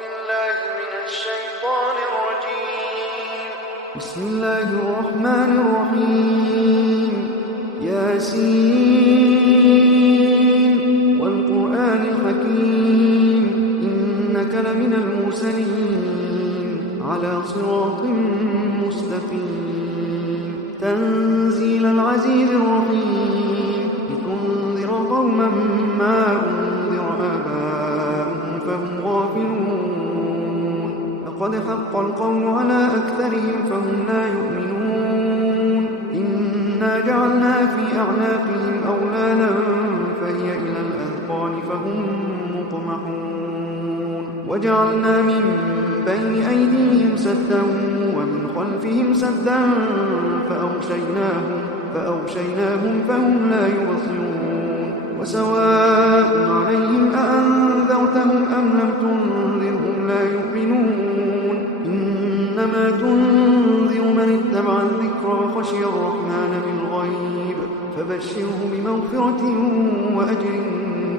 بالله من الشيطان الرجيم. بسم الله الرحمن الرحيم. ياسين والقرآن الحكيم إنك لمن المرسلين على صراط مستقيم تنزيل العزيز الرحيم لتنذر قوما ما أنذر آباؤهم فهم غافلون لقد حق القول على أكثرهم فهم لا يؤمنون إنا جعلنا في أعناقهم أغلالا فهي إلى الأذقان فهم مطمحون وجعلنا من بين أيديهم سدا ومن خلفهم سدا فأغشيناهم فهم لا يبصرون وسواء عليهم أأنذرتهم أم لم تنذرهم لا يؤمنون إنما تنذر من اتبع الذكر وخشي الرحمن بالغيب فبشره بمغفرة وأجر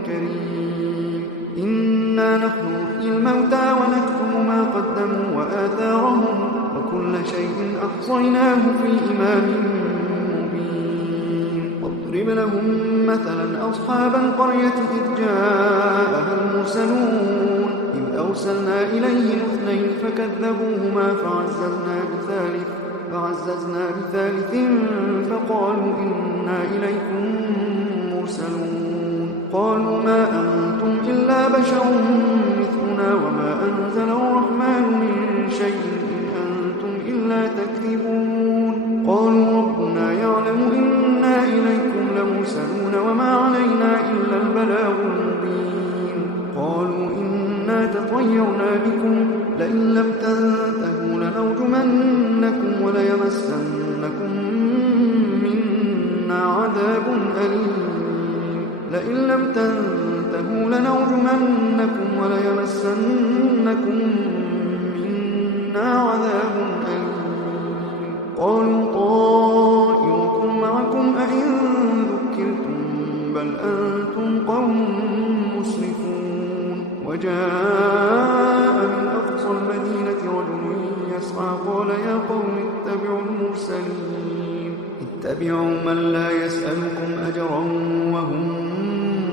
كريم إنا نحن نحيي الموتى ونكتب ما قدموا وآثارهم وكل شيء أحصيناه في إمام مبين واضرب لهم مثلا أصحاب القرية إذ جاءها المرسلون إذ أرسلنا إليهم اثنين فكذبوهما فعززنا بثالث فقالوا إنا إليكم مرسلون قالوا ما أنتم إلا بشر مثلنا وما أنزل الرحمن من شيء إن أنتم إلا تكذبون قالوا ربنا يعلم إنا إليكم لمرسلون وما علينا إلا البلاغ المبين قالوا إنا تطيرنا بكم لئن لم تنتهوا لنرجمنكم وليمسنكم منا عذاب أليم قالوا طائركم معكم أئن ذكرتم بل أنتم قوم مسرفون وجاء من أقصى المدينة رجل يسعى قال يا قوم اتبعوا المرسلين اتبعوا من لا يسألكم أجرا وهم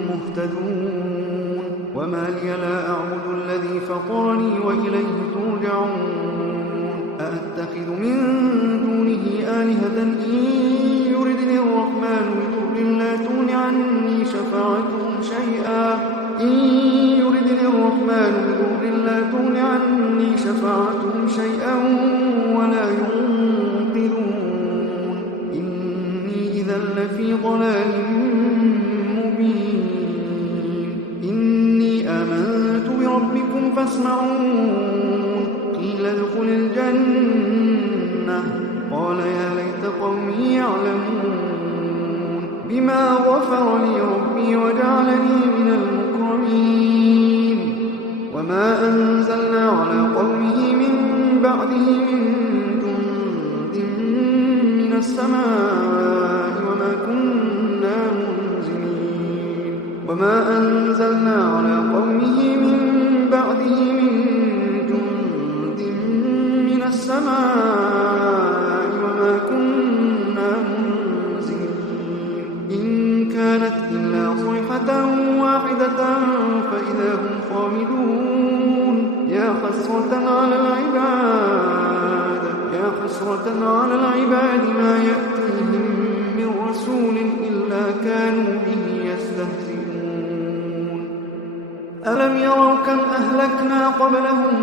مهتدون وما لي لا أعبد الذي فطرني وإليه ترجعون أأتخذ من دونه آلهة إن يردني الرحمن بضر لا تغن عني شفاعتهم شيئا ولا ينقذون إني إذا لفي ضلال مبين إني آمنت بربكم فاسمعون قيل ادخل الجنة قال يا ليت قومي يعلمون بما غفر لي ربي وجعلني من المكرمين وما أنزلنا على قومه من بعده من جند من السماء وما كنا منزلين وما أنزلنا على قومه من بعده من جند من السماء وما كنا منزلين إن كانت إلا صيحة واحدة فإذا هم خامدون يا حسرة على العباد ما يأتيهم من رسول إلا كانوا به يستهزئون ألم يروا كم أهلكنا قبلهم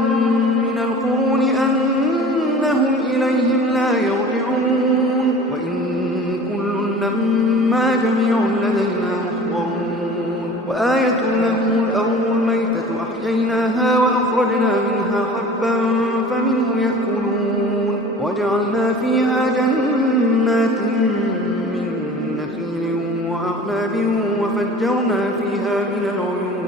من القرون أنهم إليهم لا يرجعون وإن كل لما جميع لدينا محضرون وآية لهم الأرض الميتة أحييناها وأخرجنا منها حبا فمنه يأكلون وجعلنا فيها جنات من نخيل وأعناب وفجرنا فيها من العيون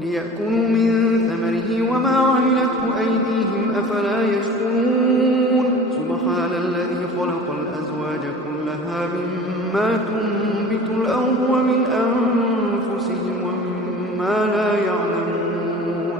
ليأكلوا من ثمره وما عملته أيديهم أفلا يشكرون سبحان الذي خلق الأزواج كلها مما تنبت الأرض ومن أنفسهم ومما لا يعلمون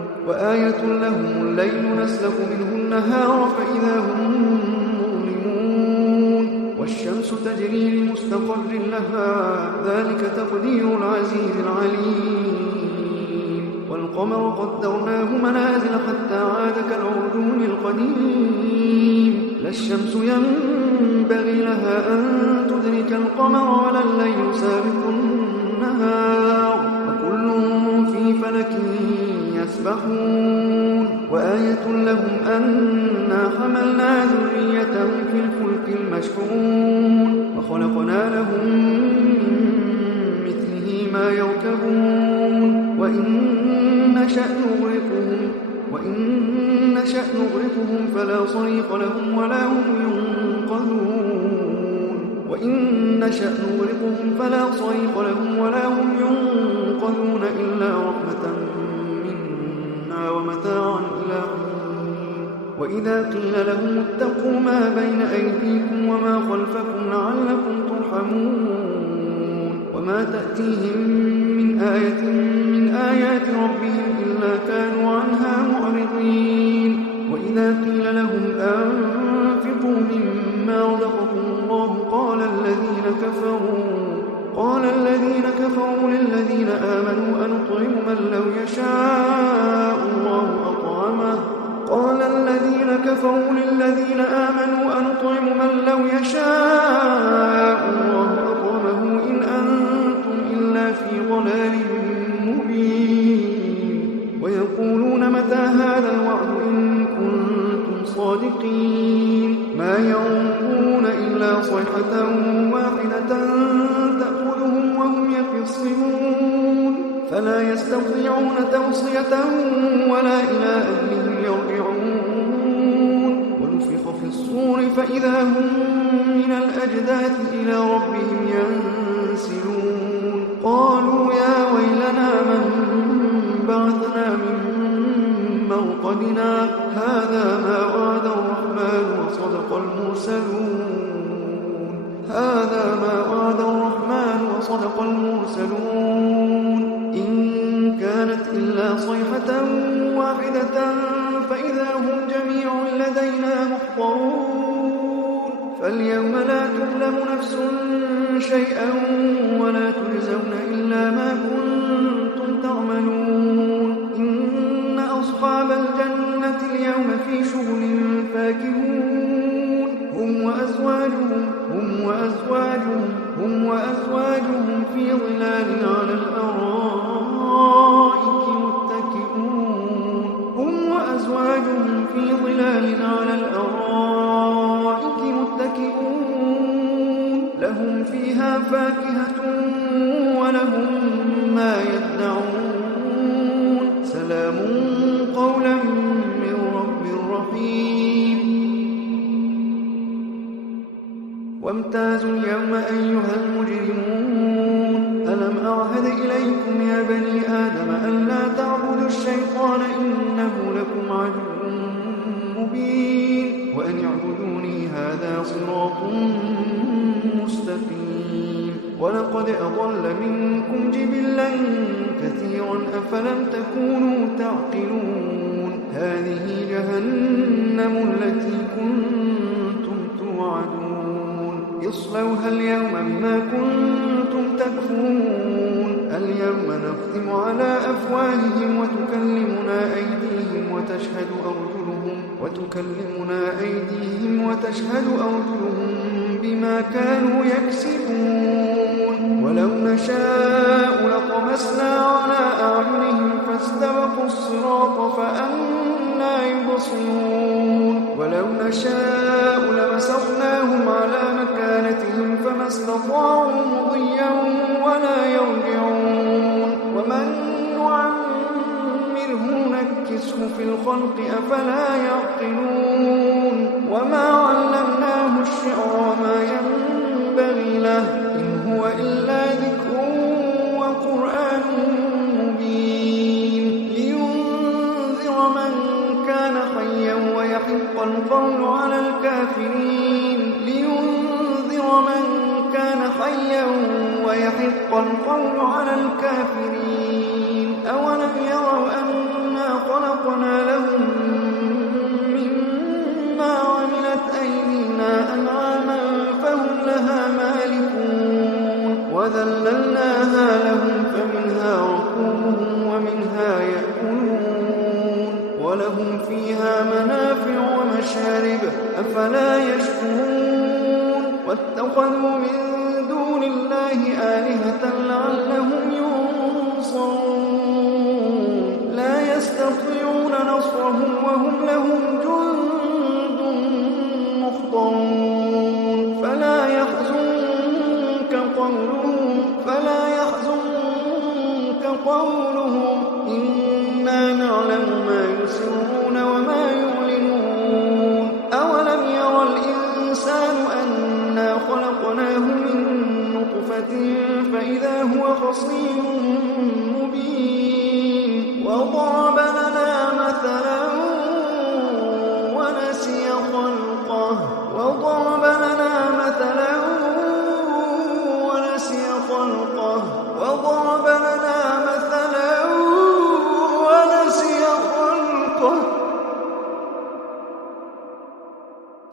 وآية لهم الليل نسلك منه النهار فإذا هم مظلمون والشمس تجري لمستقر لها ذلك تقدير العزيز العليم والقمر قدرناه منازل حتى عاد كالعرجون القديم لا الشمس ينبغي لها أن تدرك القمر ولا الليل سابق النهار وكل في فلك يسبحون وآية لهم أنا حملنا ذريتهم في الفلك المشحون وخلقنا لهم من مثله ما يركبون وإن نشأ نغرقهم فلا صريخ لهم ولا هم ينقذون إلا رحمة منا ومتاعا إلى حين وإذا قيل لهم اتقوا ما بين أيديكم وما خلفكم لعلكم ترحمون وما تأتيهم من آية من آيات ربهم إلا كانوا عنها معرضين وإذا قيل لهم أنفقوا مما رزقكم الله قال الذين كفروا للذين آمنوا أنطعم من لو يشاء الله أطعمه إن أنتم إلا في ضلال مبين ويقولون متى هذا الوعد إن كنتم صادقين ما ينظرون إلا صيحة واحدة تأخذهم وهم يخصمون فلا يستطيعون توصية ولا إلى أهلهم يرجعون ونفخ في الصور فإذا هم من الأجداث إلى ربهم ينسلون قالوا يا ويلنا من بعثنا من مرقدنا هذا ما وعد الرحمن وصدق المرسلون إن كانت إلا صيحة واحدة فإذا هم جميع لدينا محضرون فاليوم لا تظلم نفس شيئا ولا تجزون إلا ما كنتم تعملون إن أصحاب الجنة اليوم في شغل فاكهون هم وأزواجهم في ظلال على الأرائك متكئون لهم فيها فاكهة ولهم ما يدعون سلام قولا من رب رحيم وامتازوا اليوم أيها المجرمون ألم أعهد إليكم يا بني آدم ألا تعبدوا الشيطان إنه لكم عدو مبين وأن اعبدوني هذا صراط مستقيم ولقد أضل منكم جبلا كثيرا أفلم تكونوا تعقلون هذه جهنم التي كنتم توعدون اصلوها اليوم بما كنتم تكفرون اليوم نختم على أفواههم وتكلمنا أيديهم وتشهد أرجلهم بما كانوا يكسبون ولو نشاء لطمسنا على أعينهم فاستبقوا الصراط فأنى يبصرون ولو نشاء لمسخناهم على مكانتهم فما استطاعوا مضيا ولا يرجعون ومن نعمره نكسه في الخلق أفلا يعقلون وما علمناه الشعر وما ينبغي له إن هو إلا ذكر وقرآن مبين لينذر من كان حيا ويحق القول على الكافرين أولم يروا أنا خلقنا واتخذوا من دون الله آلهة لعلهم ينصرون لا يستطيعون نصرهم وهم لهم جند محضرون فلا يحزنك قولهم إنا نعلم ما يسرون وما يعلنون أولم ير الإنسان أنا خلقناه من نطفة فإذا هو خصيم مبين وضرب لنا مثلا ونسي خلقه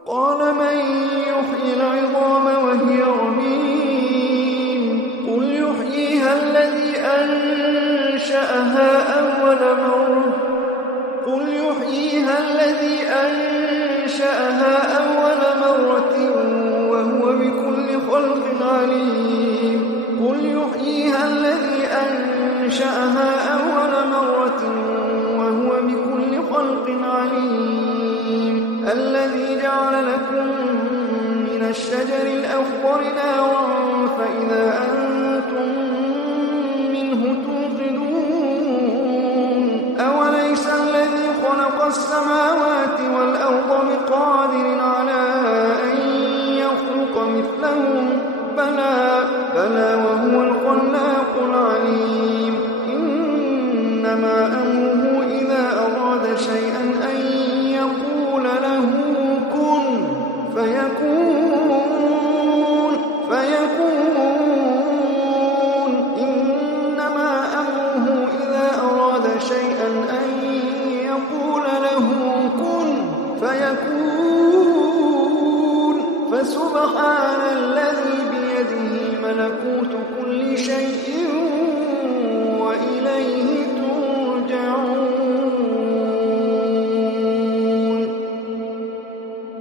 قال من يحيي العظام وهي رميم قل يحييها الذي أنشأها أول مرة وهو بكل خلق عليم الذي جعل لكم من الشجر الأخضر نارا فإذا أنتم منه توقدون أوليس الذي خلق السماوات والأرض بقادر على أن يخلق مثلهم بلى وهو الخلاق العليم إنما أمره إذا أراد شيئا أن يقول له كن فيكون إنما أمره إذا أراد شيئا أن يقول له كن فيكون فسبحان الذي بيده ملكوت كل شيء وإليه ترجعون